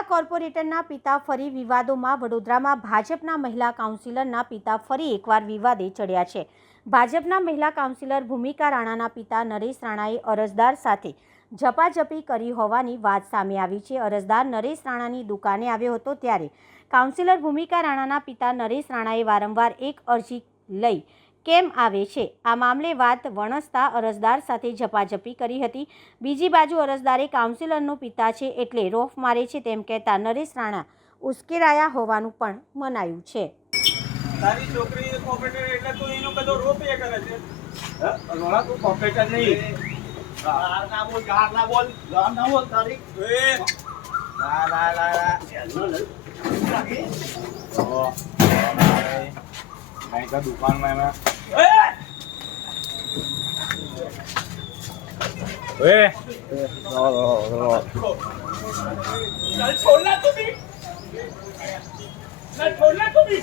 વડોદરા કોર્પોરેટરના પિતા ફરી વિવાદોમાં. વડોદરામાં ભાજપના મહિલા કાઉન્સિલરના પિતા ફરી એકવાર વિવાદે ચડ્યા છે. ભાજપના મહિલા કાઉન્સિલર ભૂમિકા રાણાના પિતા નરેશ રાણાએ અરજદાર સાથે ઝપાઝપી કરી હોવાની વાત સામે આવી છે. અરજદાર નરેશ રાણાની દુકાને આવ્યો હતો ત્યારે કાઉન્સિલર ભૂમિકા રાણાના પિતા નરેશ રાણાએ વારંવાર એક અરજી લઈ કેમ આવે છે આ મામલે વાત વણસતા અરજદાર સાથે ઝપાઝપી કરી હતી. બીજી બાજુ અરજદારે કાઉન્સિલરનો પિતા છે એટલે રોફ મારે છે તેમ કહેતા નરેશ રાણા ઉશ્કેરાયા હોવાનું પણ મનાયું છે. તારી છોકરી કોમ્પ્યુટર એટલે તું એનો બધો રોપ એ કરે છે. હા તું કોમ્પ્યુટર નહીં. ગાર ના બોલ તારી. લા દુકાન માં छोड़ना तू भी